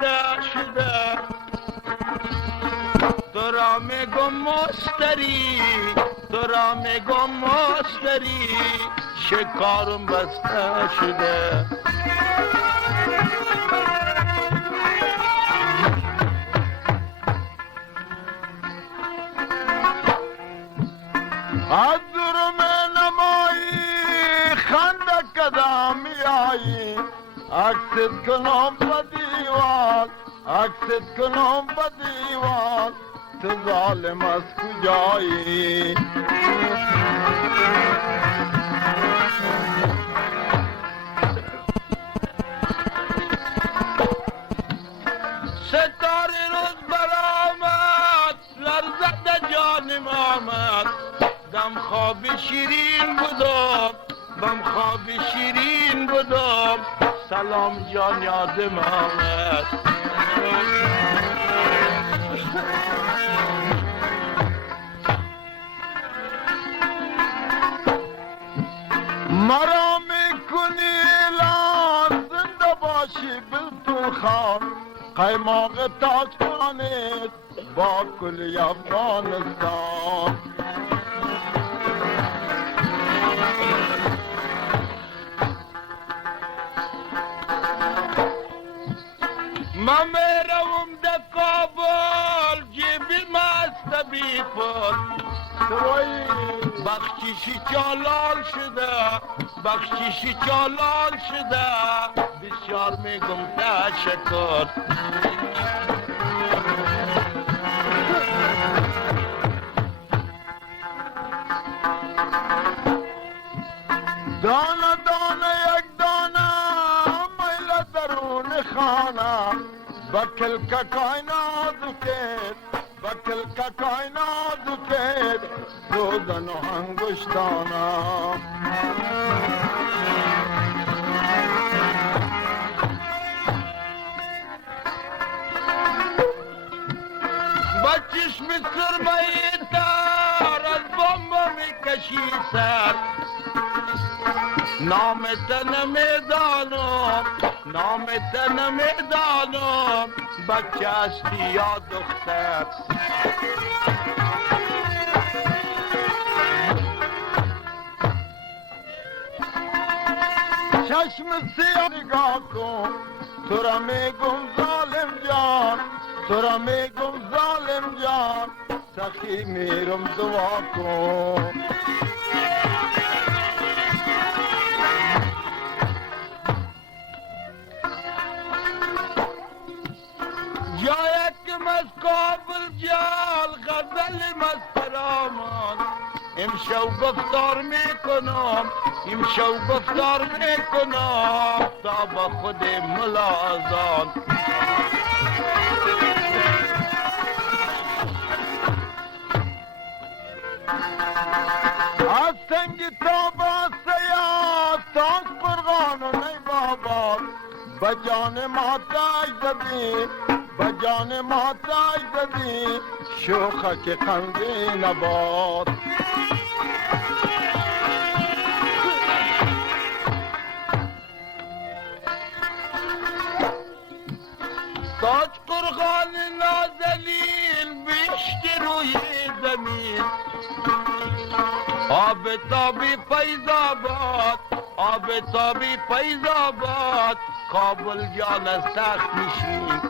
بسته شده تو را میگم مستری تو را میگم مستری شکارم بسته شده از درم نمایی خنده کدام میایی عکست کنم با دیوار عکست کنم با دیوار تو ظالم از کجایی ستاره روز برآمد لرزد جانم آمد دم خواب شیرین بودم بم خواب شیرین بودم سلام جان یادم آمد مرا میکنی اعلان زنده باشی بلتون خان قیماق تاج خانت با کلی افغانستان من میروم در کابل جیبی مست بی پل بخشیشی چالان شده بخشیشی چالان شده بسیار میگم تشکر دانه دانه یک دانه میل درون خانه بکل کا کائنات دکید بکل کا کائنات دکید سوزن و انگشتانه بچشم سرمه تر از بمب میکشی سر نام تن میدانم نام تن میدانم بچه هستی یا دختر چشم سیاه نگاه کن تو را میگم ظالم جان تو را میگم ظالم جان سخی میرم دعا کن جایکم از کابل جال غزل مسترامان امشو گفتار میکنم امشو گفتار میکنم تا با خود ملازان از سنگ تا با سیاه تاک پرغان و نی بابا بجان ما تاج زدی بجان ما تاج زدی شوخک خنگی نباد تاج قرغان نازلین بیشت روی زمین آب تابی فیضاباد آب تابی فیضاباد کابل جان سخت میشین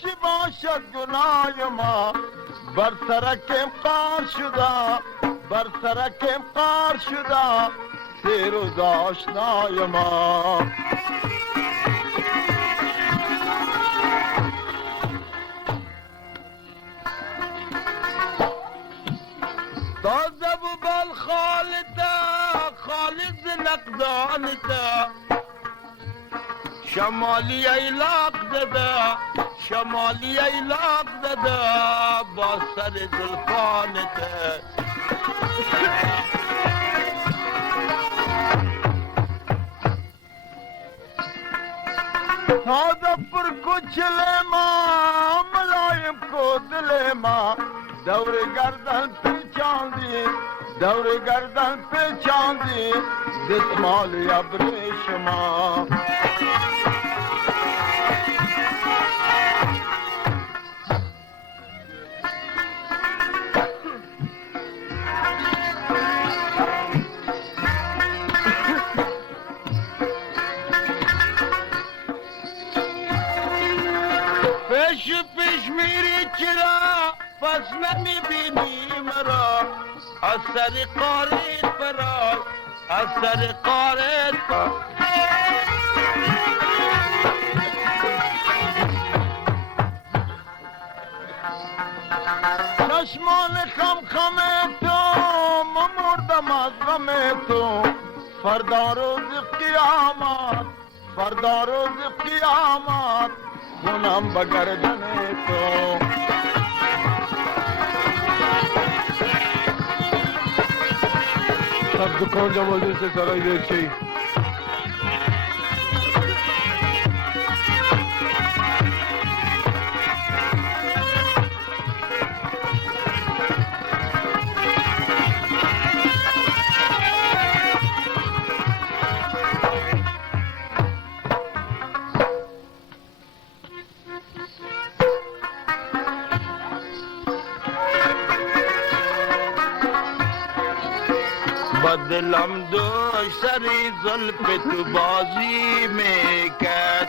چی باشد گناه ما بر سرکم قار شده بر سرکم قار شده سی روز آشنای ما تازه بال خالته خالص نقدانته شمالی ایلاق داده شمالی ایلاق داده با سر زلفانته تازه پر کچل ما ملایم کو دل ما دور گردن پیچاندی دور گردن پیچاندی دستمال ابریشما پیش میری چرا پس نمیبینی مرا از سر قارت برای از سر قارت چشمان خم خم تو مردم از غم تو فردا روز قیامت فردا روز قیامت خونم به گردن تو سب دکان جمال سے سرائی دیکھ چاہیے بدلم دوش سری زلف تو بازی میکرد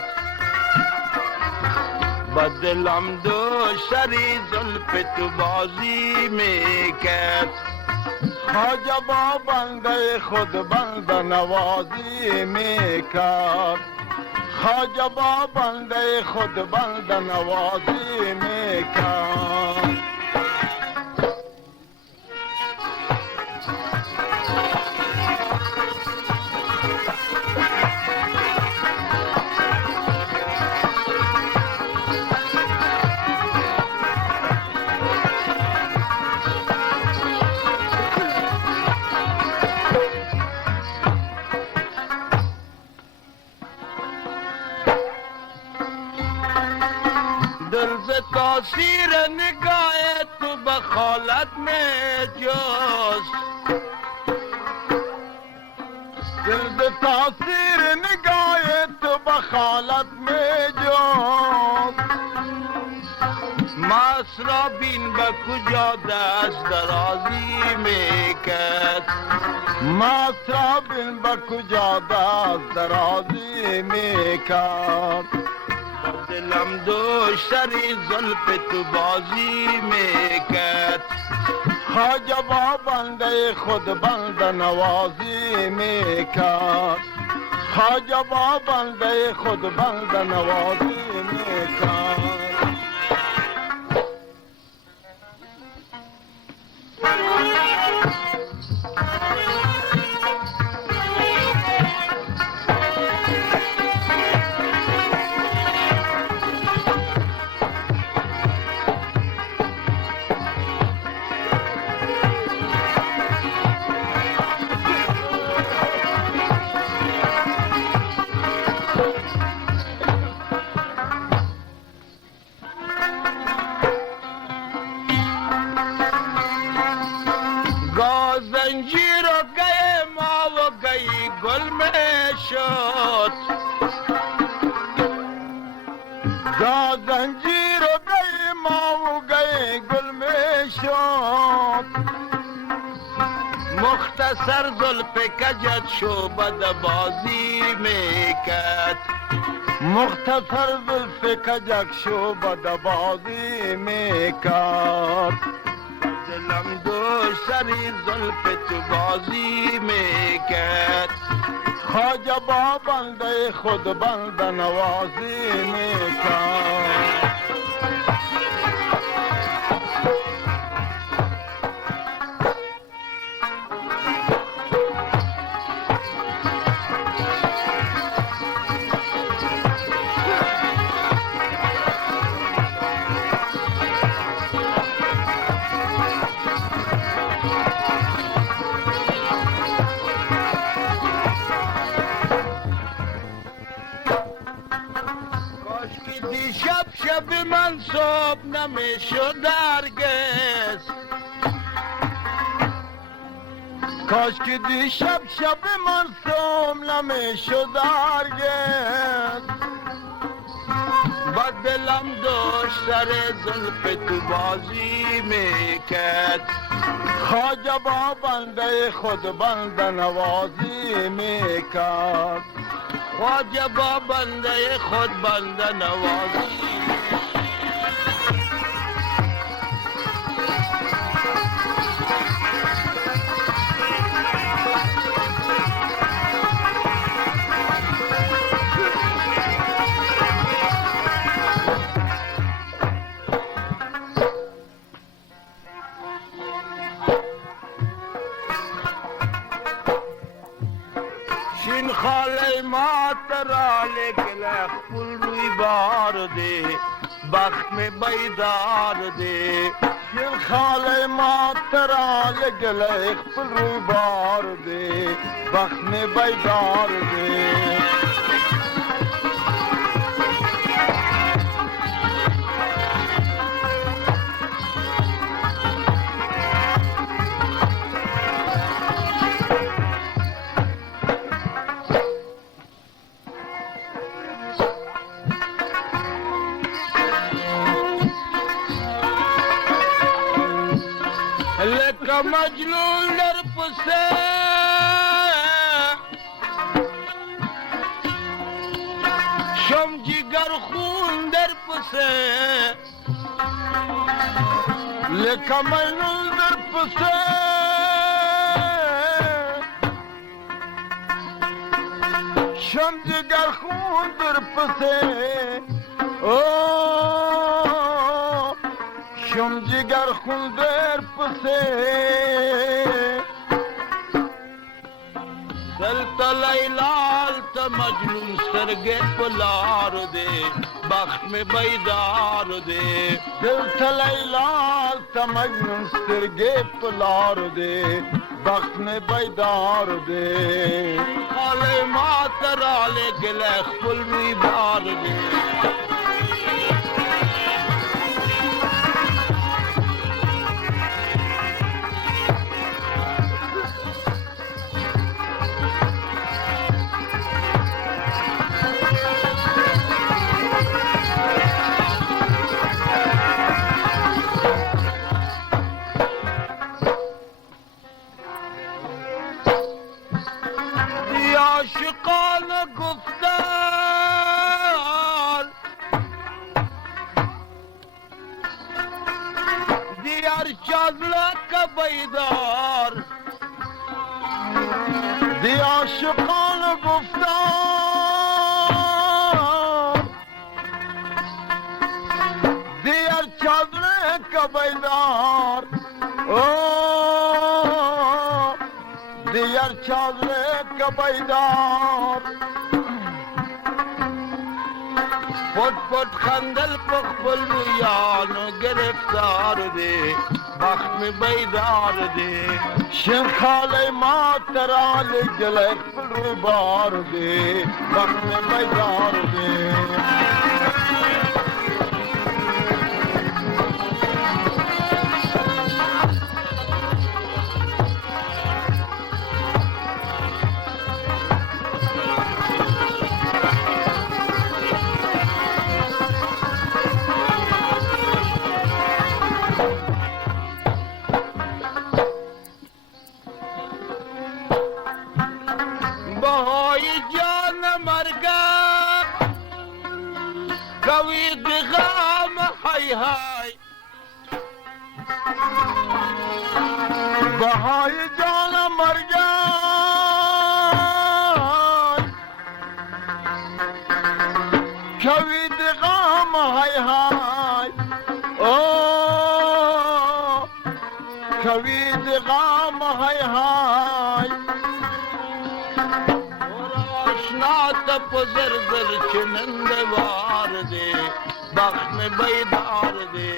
بدلم دوش سری زلف تو بازی میکرد خواجه با بنده خود بنده نوازی میکرد خواجه با بنده خود بنده نوازی میکرد تاثیر نگاه تو بخالت میں جوست دل تاثیر نگاه تو بخالت میں جوست ماسرا بین به کجا دست درازی میکرد ماسرا بین به کجا دست درازی میکرد دلم دوش سری زلف تو بازی میکرد خواجه با بنده خود بنده نوازی میکرد خواجه با بنده خود بنده نوازی میکرد زنجیر و گئے ماں و گئی گل میں شد گا زنجیر و گئے ماں و گئے گل میں شد مختصر زلف کجت شو بد بازی میں کت مختصر زلف کجک شو بد بازی میں کت دلم دوش سری زلف تو بازی میکرد خواجه با بنده خود بنده نوازی میکرد شب من صبح نمیشد هرگز کاش که دیشب شب منصوم نمیشد هرگز با دلم داشت سر زلف تو بازی میکرد خواجه با بنده خود بنده نوازی میکرد خواجه با بنده خود بنده نوازی شین خاله ما تراله گلخ پل روی بار ده بخت میں بیدار ده شین خاله ما تراله گلخ پل روی بار ده بخت میں بیدار ده لکه مجنون در پسه شم جگر خون در پسه لکه مجنون در پسه شم جگر خون در پسه شم جگر خون در پسه دل تا لیلال تا مجنون سرگه پلار دے بخت میں بیدار دے دل تا لیلال تا مجنون سرگه پلار دے بخت میں بیدار دے خالے ماترالے گلے خپل روی بار دے عاشقان گفتار دیار چازلا کا بیدار دی عاشقان گفتار دیار چازلا کا بیدار دیار چادر کا بیدار پٹ پٹ خندل پخپل رویانو گرفتار دے بخت میں بیدار دے شیر خالے ماترال گلے پل بار دے بخت میں بیدار دے کوي دغام هاي هاي بهاي جان مر جان کوي دغام هاي هاي کوي دغام هاي هاي پزر زر چنند وار دے بخت میں بیدار دے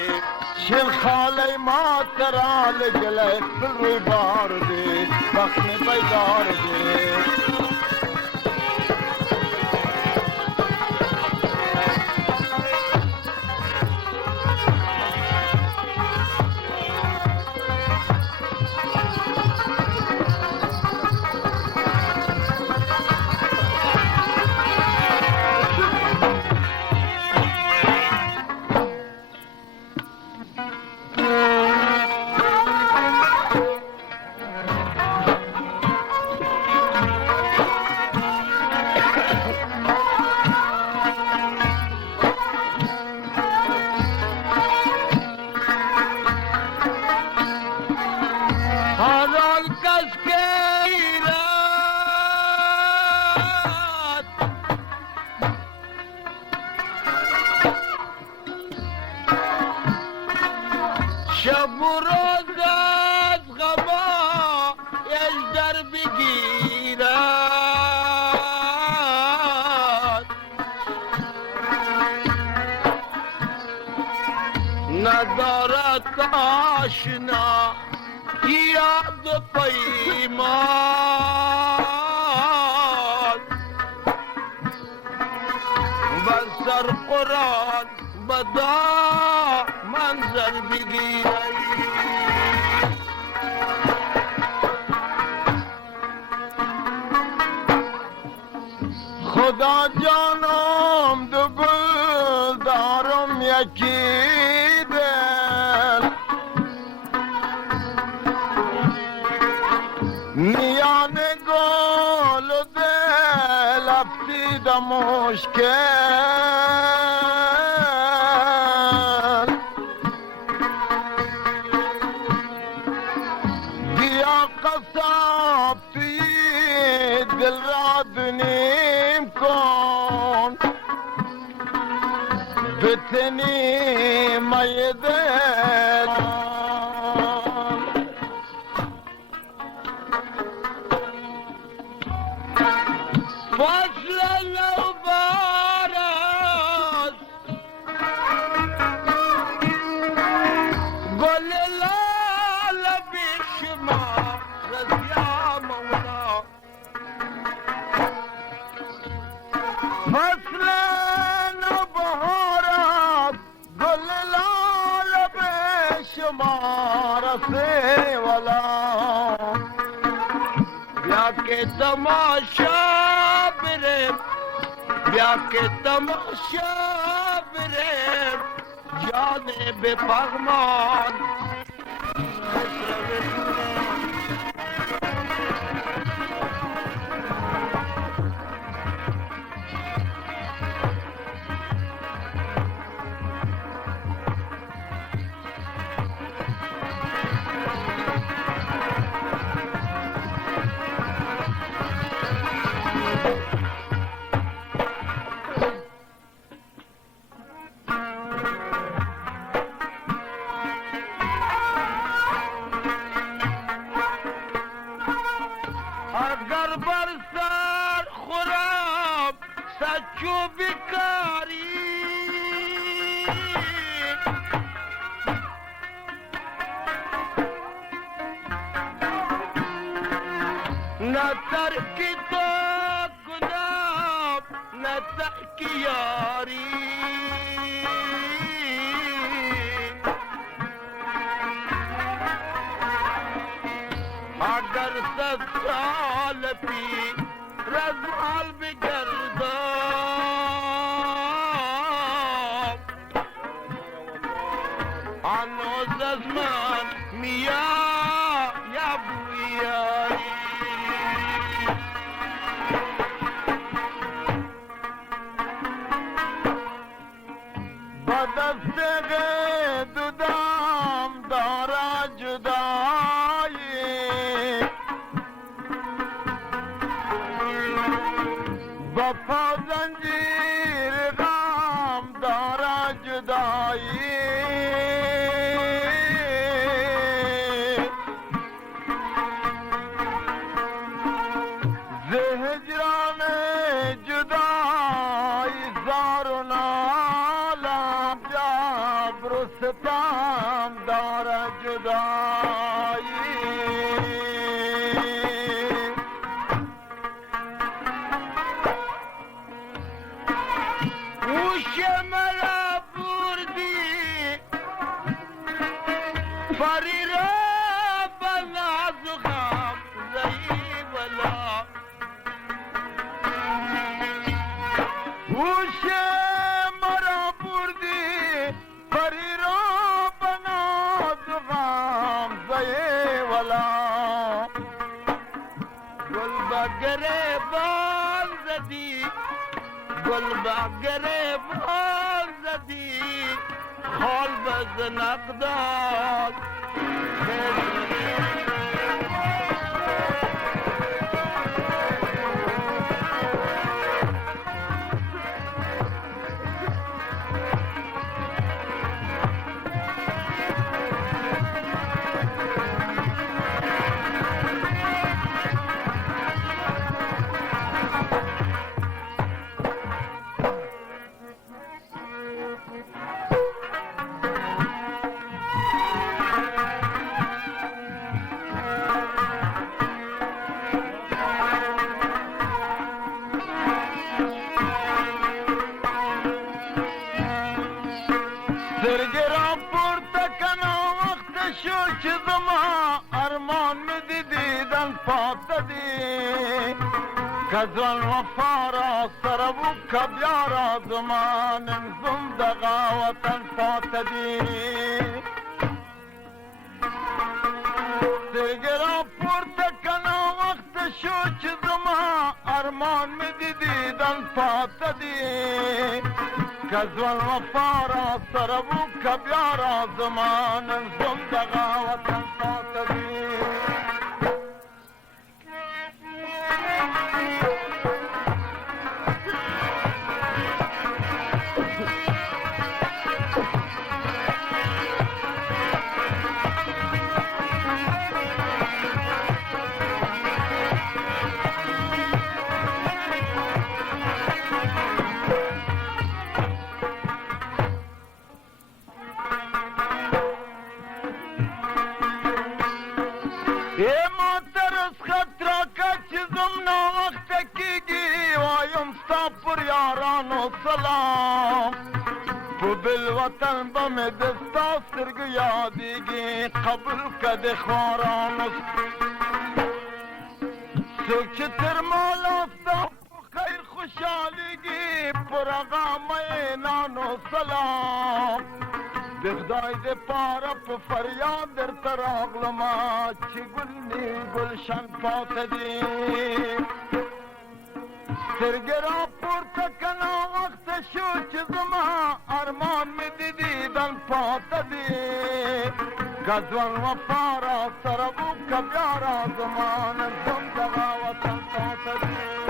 شیر خالے ماترال گلے پل بار دے بخت میں بیدار دے شب و روز از غما اجدر بگیرد ندارد آشنا یاد و پیمان بسر قرآن بدا منظر بگیری خدا جانم دو گل دارم یکی دل میان گل و دل افتیدم مشکل بیا قصاب توی دل را دنیم کن بتنی مای دل فصل نوبار است گل لال بی شما رضیا مولا فصل نوبار است گل لال بی شما رضی والا بیا که تماشا بریم بیا که تماشا بریم جانب پغمان اگر بر سر خورم سچو بیکاری نه ترکی تو کنم نه ترکی یاری اگر 100 سال پی رزمال بگردم هنوز از من میا یا بویایی با دست دودم دارا جدایی با پا زنجیر غم دارا جدایی ز هجران جدایی زار و نالم جبر و ستم دارا جدایی پری را بناز غم زی ولا هوش مرا بردی پری را بناز غم زی ولا گل بگریبان زدی گل بگریبان زدی حال بزنق داد سترگی را پورته کنا وقت شو چه زما ارمان می دیدن پاته دی کزوان وفا را سر و کبیا را زمان زندگا وطن پاته دی سترگی را پورته کنا وقت شو چه زما ارمان می دیدن پاته دی کزوان وفا را سر و کبیا را زمان زندگا وطن پاته دی سلام تو بالوطن بم دستا سترگ یادیگی قبل کد خواران سوک تر مال افتا خیر خوشحالیگی پرغام اینان و سلام بخدای ده پارا پا فریاد در تراغلما چی گلنی گلشن پاتدی سترگی را پورته کنا وقت شو چه زما ارمان می دیدن پاته دی کزوان وفا را سر و کبیا را زمان زندگا وطن پاته دی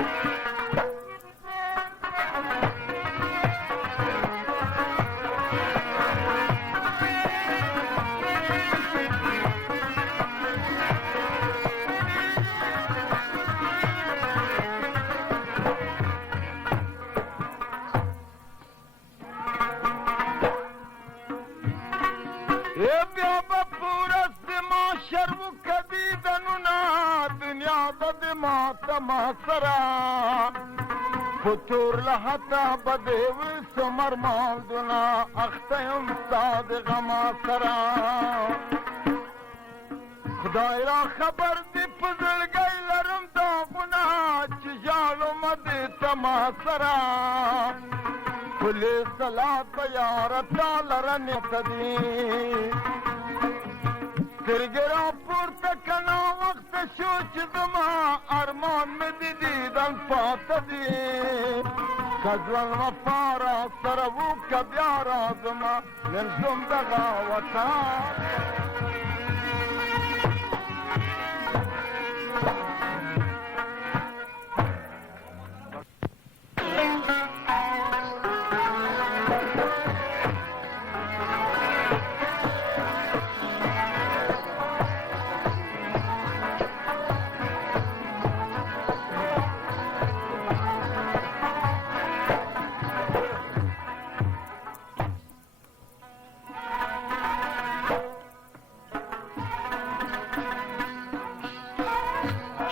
بیا با پورست ما شرم کدیدنونا دنیا دد ما تماسرا فتور لحتا بدیو سمر مالدونا اختیم صادق ما سرا خدای را خبر دی پزلگی لرم داغونا چجالو مدی تماسرا کلی صلاة یارتا لرنیت دی سترگی را پورته کنا وقت شو چه زما ارمان می دیدن پاته دی کزوان وفا را سر و کبیا را زما من زندگا وطن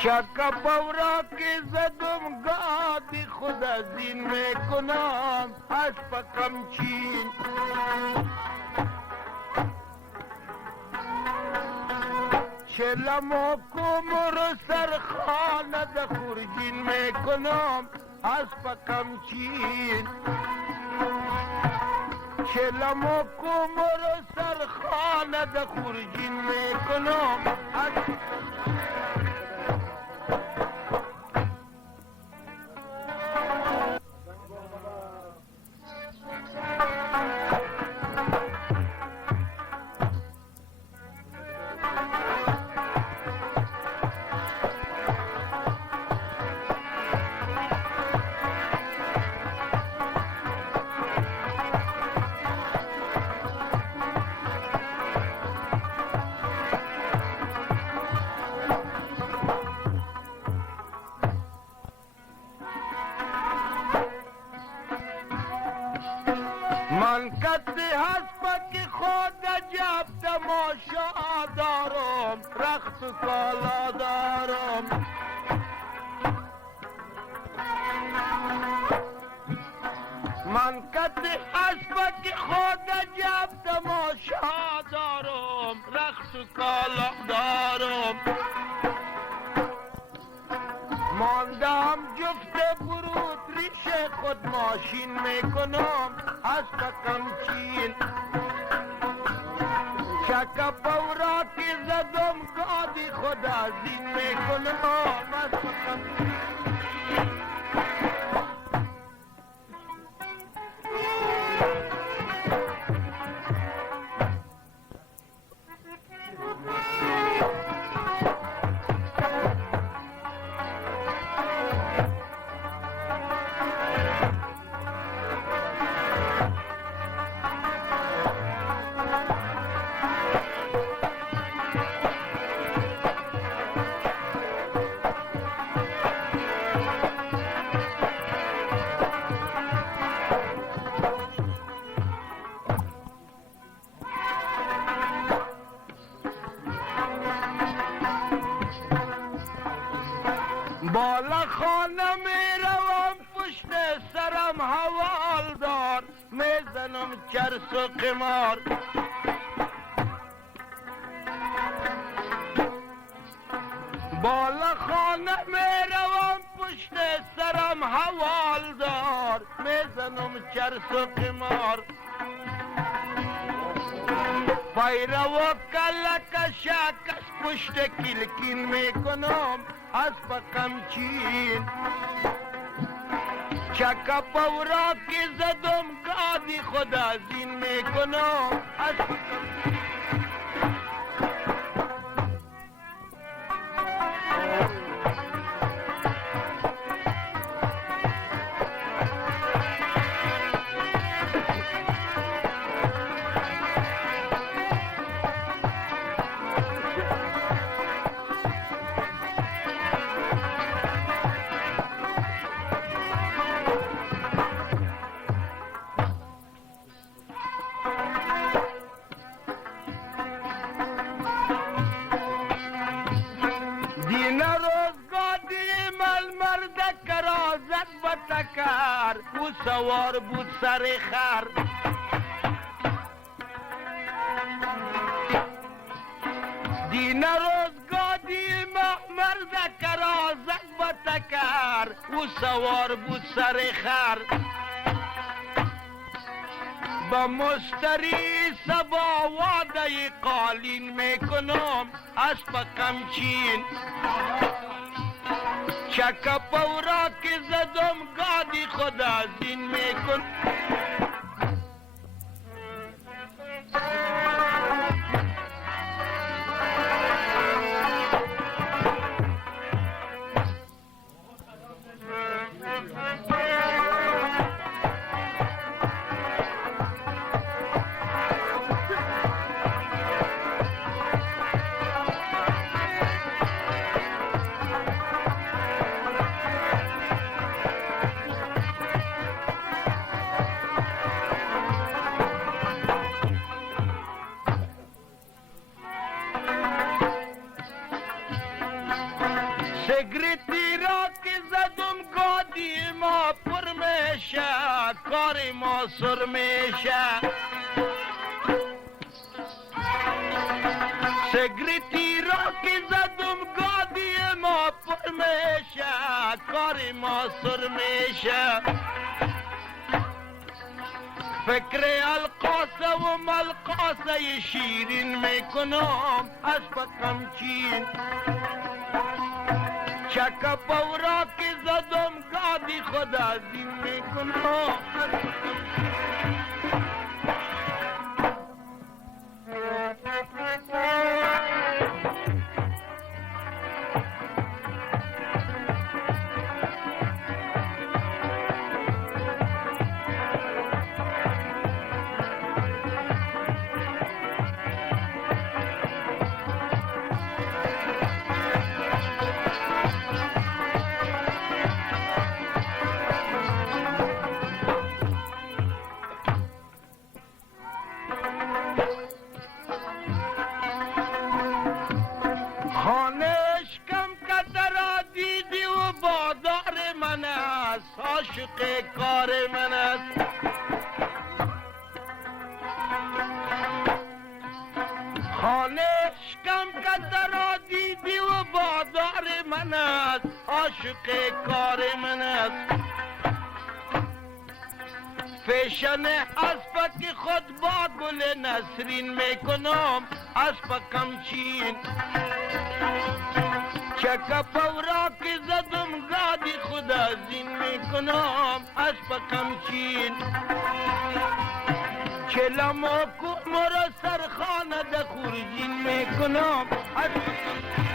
چکا پورا کی زدم گادی خود از این میکنم از پکم چین چلمو کمر سرخانه ده خورجین میکنم از پکم چین چلمو کمر سرخانه ده خورجین میکنم از من کسی هست پاکی خود عجب تماشا دارم رخت و کالا دارم من کت اسبک خود عجب تماشا دارم رخت و کالا دارم ماندم جفت برود ریش خود ماشین میکنم اسبکم چین چکا پورا که زدم گادی خود از این میکنم اسبکم بالا خانه می روم پشت سرم حوالدار میزنم چرس و قمار بالا خانه می روم پشت سرم حوالدار میزنم چرس و قمار پیرو و کلک شکش پشت کلکین میکنم اسبکم چین چکا پورا که زدم گادی خود از این میکنم اسبکم بتکر او سوار بود سر خر دین روزگادی مرد کرازک بتکر او سوار بود سر خر با مشتری سبا واده قالین میکنم اسبکم چین چکا پورا که زدم گادی خود از این میکن سگریتی را که زدم گادی ما پر میشه کار ما سر میشه سگریتی را که زدم گادی ما پر میشه کار ما سر میشه فکر القاسه و ملقاسه شیرین میکنم اسبکم چین چکا پورا که زدم گادی خود از این میکنم عاشق کار من است من است عاشق کار من است فیشن اسپک خود با گل نسرین میکنم اسپکم چین چکا پورا که زدم گادی خدا زین میکنم اسپکم چین چلم و کمر سرخانه ده خورجین میکنم اسپکم